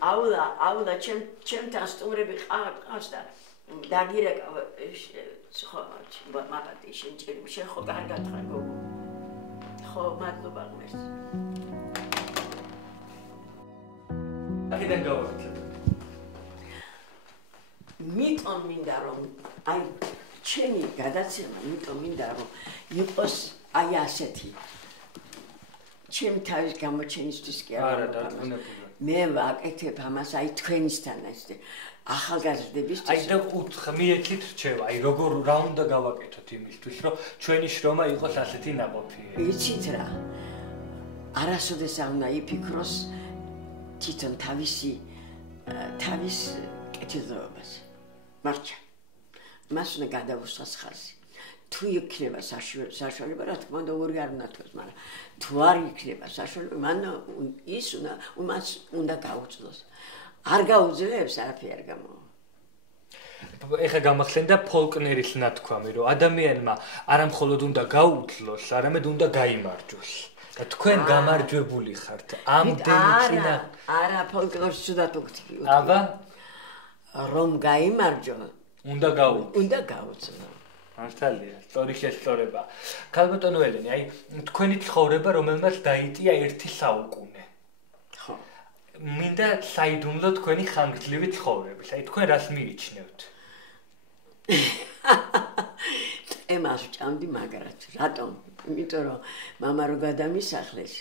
აულა ჩემთან სტუმრები ყავს და დაგირეკავ ხო მაპატი შენ ხო კარგად ხარ გოგო ხო მადლობა ღმერთს აქედან გავაკეთე მიტომ მინდა რომ აი ჩემი გადაცემა მიტომ მინდა რომ იყოს აი ასეთი ჩემი თავის გამოჩენისთვის კი არა დარწმუნებული მე ვაკეთებ ამას აი თქვენისთან ესე ახალგაზრდებისთვის აი და მიეცით რჩევა აი როგორ რა უნდა გავაკეთოთ იმისთვის რომ ჩვენი შრომა იყოს ასეთი ნაყოფი იცით რა არასოდეს არ უნდა იფიქროს თვითონ თავის კეთილდღეობას მარჩა მას უნდა გადავუსვას ხაზი თუ იქნება საშუალება რა თქმა უნდა ორი არ უნდა თქვას მაგრამ თუ არ იქნება საშუალება მან ის უნდა გაუძლოს არ გაუძლებს არაფერი არ გამოვა ეხა გამახსენდა ფოლკნერის ნათქვამი რომ ადამიანმა არა მხოლოდ უნდა გაუძლოს არამედ უნდა გაიმარჯვოს და თქვენ გამარჯვებული ხართ ამდენი წინა არა ფოლკლორს ცუდად უქთი აბა რომ გაიმარჯვა უნდა გაუძლო მართალია სწორი შესწორება ქალბატონო ელენე აი თქვენი ცხოვრება რომელმაც დაიტია ერთი საუკუნე ხო მინდა საიდუმლო თქვენი ხანგრძლივი ცხოვრების აი თქვენ რას მიიჩნევთ ემას ჭამდი მაგრად რატომ იმიტომ რომ მამა რო გადამისახლეს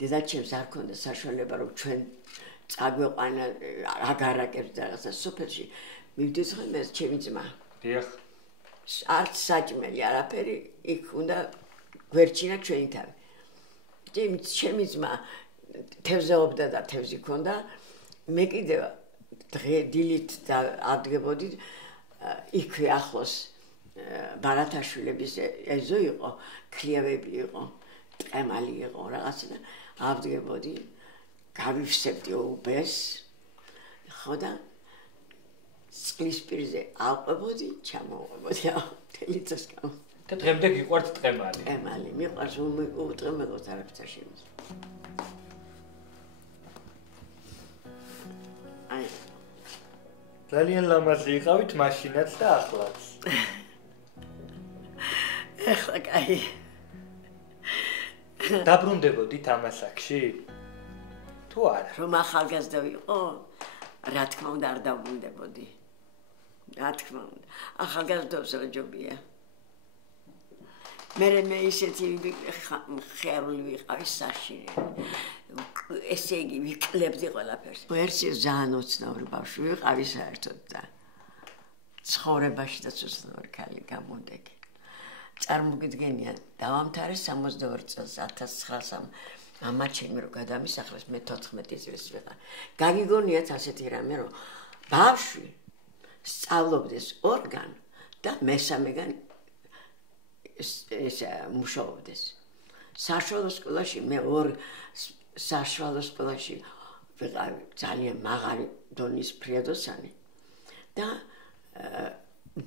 დედაჩემს არ ქონდა საშუალება რომ ჩვენ წაგვეყვანა აგარაკებს და რაღაცა სოფელში მივდით ხოლმე ჩემი ძმა დიახ არც საჭმელი არაფერი იქ უნდა გვერჩინა ჩვენი თავი ჩემი ძმა თევზეობდა და თევზი ქონდა მე კიდევ დილით და ადგებოდი იქვე ახლოს ბარათაშვილების ეზო იყო ქლიავები იყო ტყემალი იყო რაღაცა და ავდგებოდი გავივსებდი უბეს ხო და წყლის პირზე ალყებოდი ჩამოვყებოდი მთელი წელს და დღემდე გიყვართ ტყემალი ტყემალი მიყვარს უტყემელოთ არაფერს არ შემიძლია აი ძალიან ლამაზი იყავით მაშინაც და ახლაც ეხლა კაი დაბრუნდებოდით ამ ასაკში თუ არა რომ ახალგაზრდა ვიყო რა თქმა უნდა არ დაბრუნდებოდი რა თქმა უნდა ახალგაზრდობს რა ჯობია მე ისეთი ხერული ვიყავი საშინელი ესე იგი ვიკლებდი ყველაფერს ვერსი ძალიან ოცნაური ბავშვი ვიყავი საერთოდ და ცხოვრებაშიც ოცნაური ქალი გამომდეგი წარმოგიდგენია დავამთავრე 62 წელს 1900 მამა ჩემი რო გადამისახლეს მე 14 წელს ვიყავ გაგიგონიათ ასეთი რამე რომ ბავშვი სწავლობდეს ორგან და მესამეგან ეს მუშაობდეს საშუალო სკოლაში მე საშუალო სკოლაში ვიყავი ძალიან მაღალი დონის ფრიადოსანი და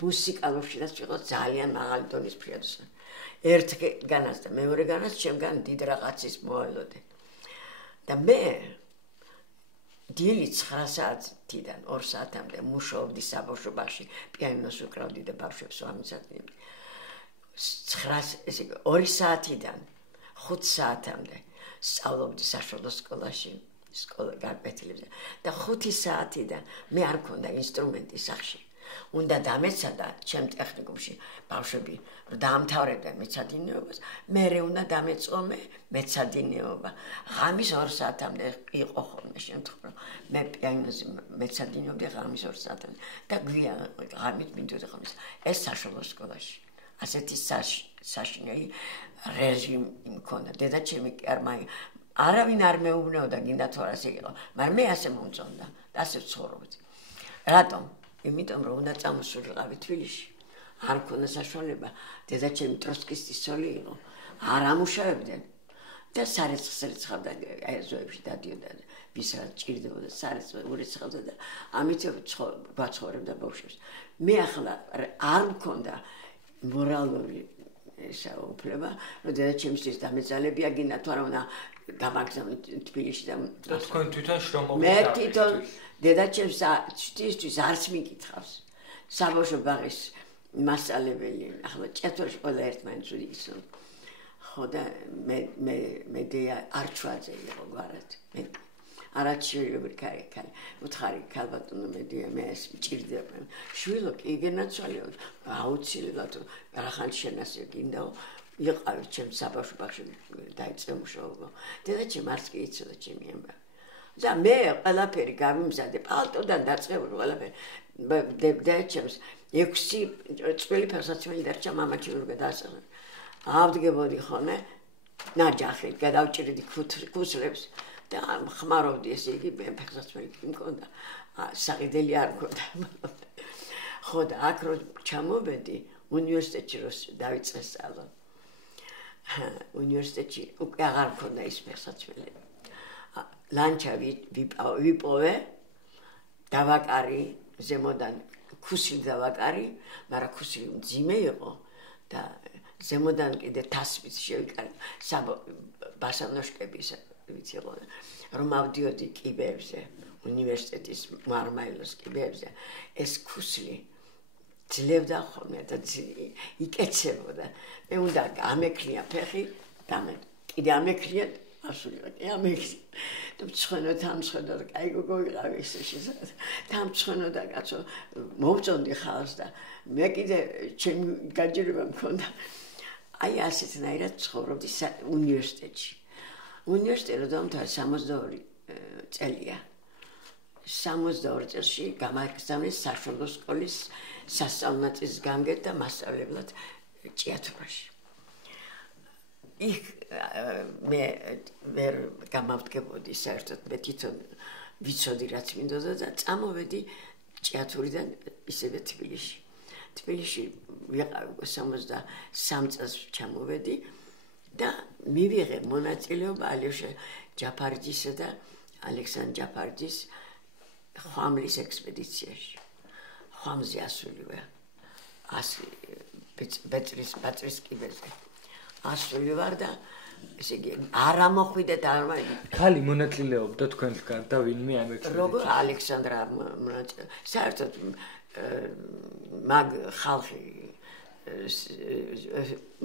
მუსიკალურშიც ვიყო ძალიან მაღალი დონის ფრიადოსანი ერთ განას და მეორე განას ჩემგან დიდ რაღაცის მოელოდე და მე დილით 9 საათიდან 2 საათამდე მუშაობდი საბავშვობაში პიანინოს ვიკრავდი და ბავშვებს ვამისათნი 2 საათიდან 5 საათამდე სწავლობდი საშუალო სკოლაში სკოლა გარკვეთილებზე და 5 საათიდან მე არ მქონდა ინსტრუმენტი სახში უნდა დამეცადა ჩემ ტექნიკუმში ბავშვები დაამთავრებდნენ მეცადინეობას მერე უნდა დამეწყო მეცადინეობა ღამის 2 საათამდე იყო ხოლმე შემთხვევა მე პიანინოზე მეცადინეობდი ღამის 2 საათამდე და გვიან ღამით მინდოდა ხოლმე ეს საშუალო სკოლაში ასეთი საშინელი რეჟიმი მქონდა დედაჩემი არავინ არ მეუბნეოდა გინდა თუ არა ასე იყო მაგრამ მე ასე მომწონდა და ასე ვცხოვრობდი რატომ იმიტომ რომ უნდა წამოსულიყავი თბილისში არ მქონდა საშუალება დედაჩემი ტროცკისტის ცოლი იყო არ ამუშავებდნენ და სარეცხს რეცხავდა ეზოებში დადიოდა ვისაც ჭირდებოდა სარეცხს ურეცხავდა და ამით ვაცხოვრებდა ბავშვებს მე ახლა არ მქონდა მორალური ესა უფლება რომ დედაჩემისთვის დამეძალებია გინდა თუ არა უნდა გამაგზავნე თბილისში და თქვენ თვითონ შრომობთ მე თვითონ დედაჩემს ღვთისთვის არც მიკითხავს საბავშვო ბაღის მასწავლებელი ახლა ჭეთურში ყველა ერთმანეთს იცნობ ხო და მე დეა არჩვაძე იყო გვარად მე არაჩიობრი კარი უთხარი ქალბატონო მედია მე ეს მჭირდება შვილო კი გენაცვალეო აუცილებლად რახან შენასე გინდაო იყავი ჩემ საბავშვო ბაღში დაიწყე მუშაობა დედაჩემ არც კი იცოდა ჩემი ამბავი და მე ყველაფერი გამიმზადე პალტოდან დაწყებული ყველაფერი დედაჩემს 6 წვილი ფასაცმელი დარჩა მამაჩი რო გადაასახა ავდგებოდი ხოლმე ნაჯახი გადავჭირდი ქუსლებს და ხმარობდი ესე იგი ფასაცმელი მქონდა საყიდელი არ მქონდა ხო და აქ რო ჩამოვედი უნივერსიტეტში რო დავიწყე სწავლა უნივერსიტეტში უკვე აღარ მქონდა ის ფასაცმელი ლანჩა ვიპოვე დავაკარი ზემოდან ქუსლი დავაკარი მაგრამ ქუსლი მძიმე იყო და ზემოდან კიდე თასვით შევიკარი ბასანოშკების ვიცი ხო რომ ავდიოდი კიბეებზე უნივერსიტეტის მარმაილოს კიბეებზე ეს ქუსლი ძლევდა ხოლმე და იკეცებოდა მე უნდა ამექრია ფეხი და მე კიდე ამექრია ასულიყო კი ამექრია და მცხენო და კაი გოგო ვიყავი ისე შესაძლოა დამცხენო და კაცო მოვწონდი ხალხს და მე კიდე ჩემი გაჯერება მქონდა აი ასეთნაირად ცხოვრობდი უნივერსიტეტში უნივერსიტეტი რომ დამთავრდა 62 წელია 62 წელში გამაგზავნე საშუალო სკოლის სასწავლმაწის გამგედ და მასწავლებლად ჭიათურაში იქ მე ვერ გამავდგებოდი საერთოდ მე თვითონ ვიცოდი რაც მინდოდა და წამოვედი ჭიათურიდან ისევე თბილისში ვიყავი 63 წელს ჩამოვედი და მივიღე მონაწილეობა ალიოშა ჯაფარჯისა და ალექსანდრ ჯაფარჯის ხვამლის ექსპედიციაში ხვამზე ასულივე ბაწრის კიბეზე ასული ვარ და ესე იგი არ ამოხვიდეთ არ ხალი მონაწილეობდა თქვენთან და ვინმე ამ ექსპედიციაში როგორ ალექსანდრა საერთოდ მაგ ხალხი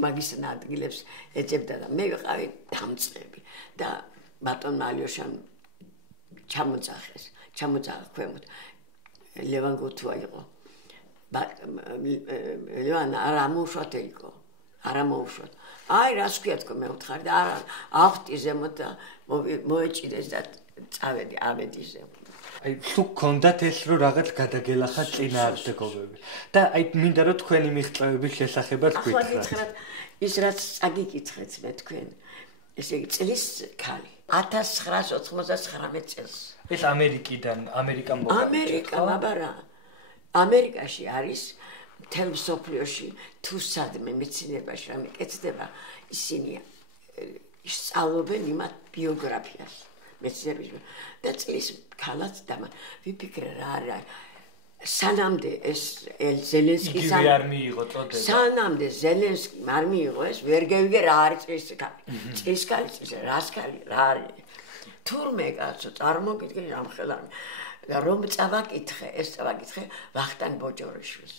მაგის ნაწილებს ეძებდა და მე ვიყავი დამწყები და ბატონმა ალიოშამ ჩამოწახა ქვემოთ ლევან გუთუა იყო ლევან არ ამოუშვათელიკო არ ამოუშვათ აი რას ქვია თქო მე ვთხარი და არა აღტი ზემოთ და მოეჭიდეს და წავედი ავედი ზემოთ აი თუ გქონდათ ეს რომ რაღაც გადაგელახა წინააღმდეგობები და აი მინდა რომ თქვენი მიღწევების შესახებაც გითხრათ ის რაც წაგიკითხეთ მე თქვენ ესე იგი წლის ქალი 1999 წელს ეს ამერიკამ მოგა ამერიკაში არის მთელ მსოფლიოში თუ სადმე მეცნიერებაში რამე კეთდება ისინი ისწავლობენ იმათ ბიოგრაფიას მეცნიერებში და წლის ქალაც და ვიფიქრე რა არის სანამდე ეს ზელენსკი სანამდე ზელენსკი არ მიიღო ეს ვერ გევიგე რა არის წლის ქალი რას ქალი რა არის თურმე კაცო წარმოგიდგენ ამ ხელანი და რომ წავაკითხე ვახტანგ ბოჯორიშვილს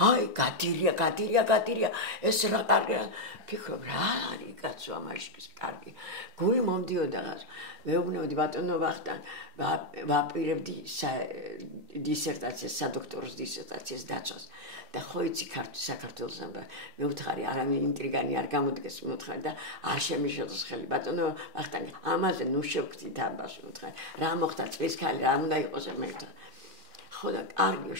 აი გადირია ეს რა კარგია ფიქრობ რა არის კაცო ამაშკის კარგი გული მომდიოდა მეუბნებოდი ბატონო ვახტანგ ვაპირებდი დისერტაციას სადოქტოროს დისერტაციას დაცვას და ხო იცი საქართველოს ამბა მე ვთხარი არავინ ინტრიგანი არ გამოდგეს მე ვთხარი და არ შემიშოთოს ხელი ბატონო ვახტანგ ამაზე ნუ შევხვდით ამბავს მე ვთხარი რა მოხდა წლის ქალი რა უნდა იყოს მე ვთხარი ხო და კარგია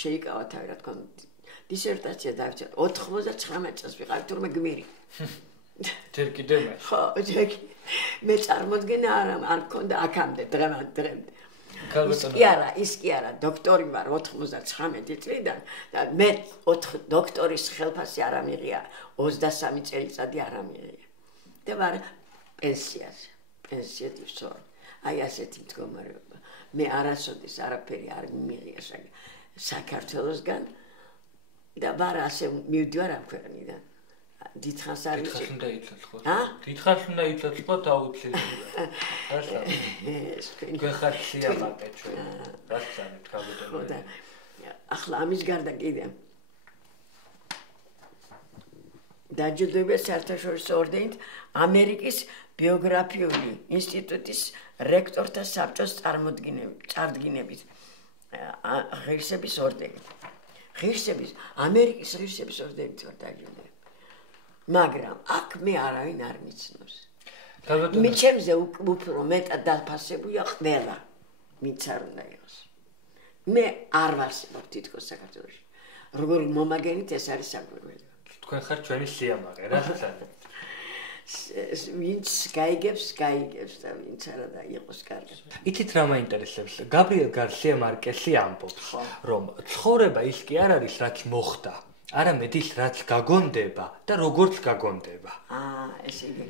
შეიკავა თავი რა თქმა უნდა დისერტაცია დავწერე 99 წელს ვიყავი თურმე გმირი ჯერ კიდევ მე ხო მე წარმოდგენა არ მქონდა აქამდე დღემდე ის კი არა დოქტორი ვარ 99 წლიდან და მე დოქტორის ხელფასი არ ამიღია 23 წელიწადი არ ამიღია და ვარ პენსიაზე ვსვარ აი ასეთი მდგომარეობა მე არასოდეს არაფერი არ მიღია საქართველოსგან და ვარ ასე მივდივარ ამ ქვეყნიდან დიდხანს არ დიდხანს უნდა იცოცხლო. ა? დიდხანს უნდა იცოცხლო დაუცილებლად. რასა? თქვენ ხართ სიამაყე ჩვენ. რასა გავიდოდეთ. ახლა ამის გარდა კიდე დაჯილდოება საერთაშორისო ორდენით ამერიკის ბიოგრაფიული ინსტიტუტის რექტორთა საბჭოს წარდგინებით ღირსების ორდენით. ამერიკის ღირსების ორდენით ვარ დაჯილდოებული. მაგრამ აქ მე არავინ არ მიცნობს. მე ჩემზე უფრო მეტად დაფასებულია ყველა, ვინც არ უნდა იყოს. მე არ ვარსებობ თითქოს საქართველოში. როგორ მომაგენით ეს არის საკვირველი. თქვენ ხართ ჩვენი სიამაყე, რასაც ვინც გაიგებს და ვინც არა და იყოს კარგი. იცით რა მაინტერესებს? გაბრიელ გარსია მარკესი ამბობს, რომ ცხოვრება ის კი არ არის, რაც მოხდა, არამედ ის, რაც გაგონდება და როგორც გაგონდება. ესე იგი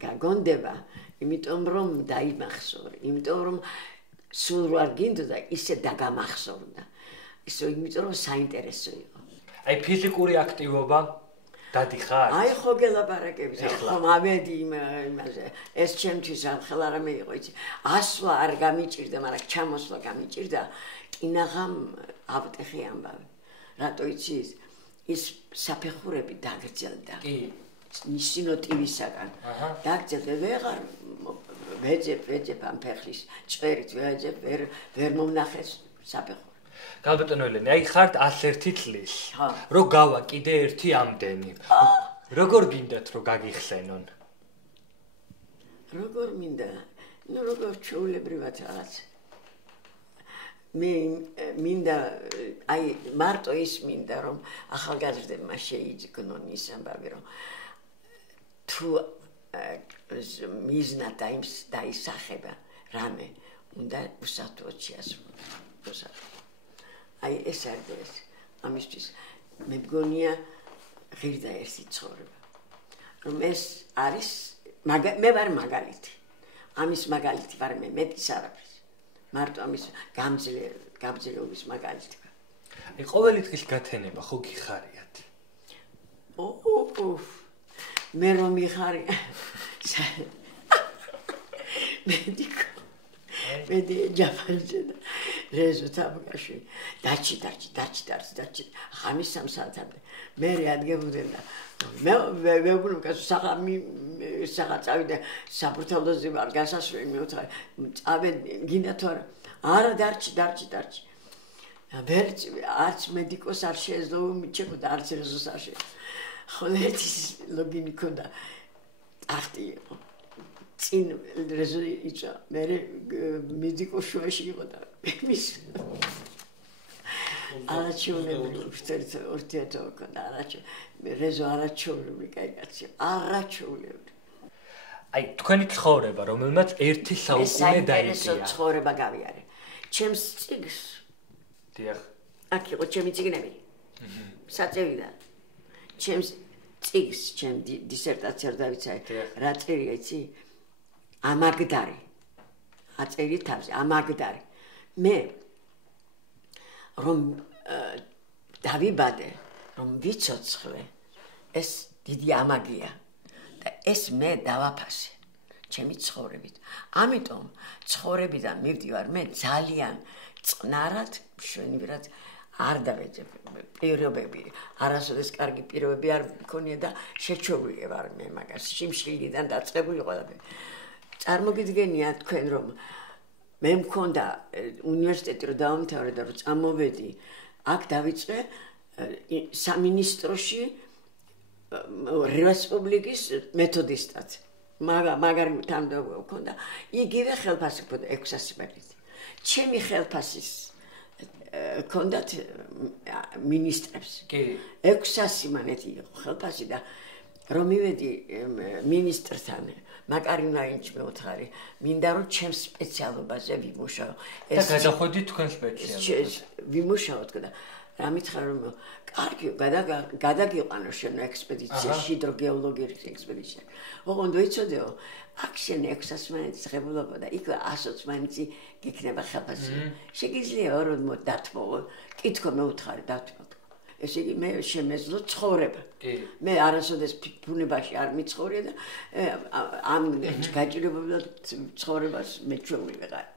გაგონდება, იმიტომ რომ დაიმახსოვრე, იმიტომ რომ სულ არ გინდოდა ისე დაგამახსოვრდა. ისე იმიტომ რომ საინტერესო იყო. აი ფიზიკური აქტივობა დადიხარ? აი ხო გელაპარაკებით, ხო მავედი იმაზე. ეს ჩემთვის ახლა არ მეიყო იცი. ასვლა არ გამიჭირდა, მაგრამ ჩამოსვლა გამიჭირდა. კინაღამ აპტეხი ამბავი. რატო იცით? ის საფეხურები დაგრძელდა. კი. სინოტივისაგან. დაგრძელდა ვეღარ ვეძებ ამ ფეხლის წვერით ვეძებ ვერ მომნახეს საფეხური. გალბატონო ელენე, აი ხართ 101 წლის. რო გავა კიდე ერთი ამდენი. როგორ გინდათ რომ გაგიხსენონ? როგორ მინდა? ნუ როგორ ჩვეულებრივად რაღაც. მე მინდა აი მარტო ის მინდა რომ ახალგაზრდებმა შეიძგნონ ის ამბავი რომ თუ მიზნა დაისახება რამე უნდა უსათუოდ შეასრულოს. აი ეს არის ამისთვის მე მგონია ღირდა ერთი ცხოვრება რომ ეს არის მე ვარ მაგალითი ამის მაგალითი ვარ მე მეტის არაფერს მარტო ამის გამძლეობის მაგალითი აი ყოველი დღის გათენება ხო გიხარიათ მე რომ მიხარია მე ჯაფალზე რეზო თაბკაში დაჩი ხამის 3 საათამდე მე ადგებოდნენ და მე ვეუბნებ კაცს საღა წავიდა საფურთალოზე ვარ გასასვლელი მეუთხარი წავე გინდა თუ არა დარჩი ვერც არც მედიკოს არ შეეძლო მიჩეკოდა არც რეზოს არ შეეძლო ხოლმე ერთის ლოგინი ქონდა ტახტი იყო წინ რეზო იწა მე მედიკოს შუაში იყო და მის არაჩვეულებრივი ურთიერთო ქონდა რეზო არაჩვეულებრივი კაი კაცი არაჩვეულებრივი აი თქვენი ცხოვრება რომელმაც ერთი საუკუნე დაიწია ეს ცხოვრება გავიარე ჩემს წიგს დიახ აქ იყო ჩემი წიგნები საწევიდან ჩემს წიგს ჩემ დისერტაციას დავიცაი რა წერია იცი ამაგდარი აწერი თავზე ამაგდარი მე რომ დავიბადე რომ ვიცოცხლე ეს დიდი ამაგია და ეს მე დავაფასე ჩემი ცხოვრებით ამიტომ ცხოვრებიდან მივდივარ მე ძალიან წყნარად მშვენივრად არ დავეძებ პირობები არასოდეს კარგი პირობები არ მქონია და შეჩვეული ვარ მე მაგას შიმშილიდან დაწყებული ყველაფერი წარმოგიდგენია თქვენ რომ მე მქონდა უნივერსიტეტი რომ დავამთავრე და რომ წამოვედი აქ დავიწყე სამინისტროში რესპუბლიკის მეთოდისტად მაგარი თანამდებობა მქონდა იგივე ხელფასი მქონდა 600 მერით ჩემი ხელფასის ქონდათ მინისტრებს კი 600 მანეთი იყო ხელფასი და რომ მივედი მინისტრთან მაკარინაინჩ მეუთხარი მინდა რომ ჩემს სპეციალობაზე ვიმუშაო და გადახვედით თქვენ სპეციალობას ვიმუშაოთ და რა მითხრა რომ კარგი გადაგიყვანო შენ ექსპედიციაში ჰიდროგეოლოგიის ექსპედიციაში ოღონდ ვიცოდეო აქ შენ 600 მანეთის ღებულობა და იქ 120 მანეთი გიქნება ხელფასი შეგიძლია ორ დათმო კითხო მეუთხარი დათმო ესე იგი მე შემეძლო ცხოვრება. მე არასოდეს ბუნებაში არ მიცხოვრე და ამ გაჭირებებად ცხოვრებას მე ჩვეული ვეღარ.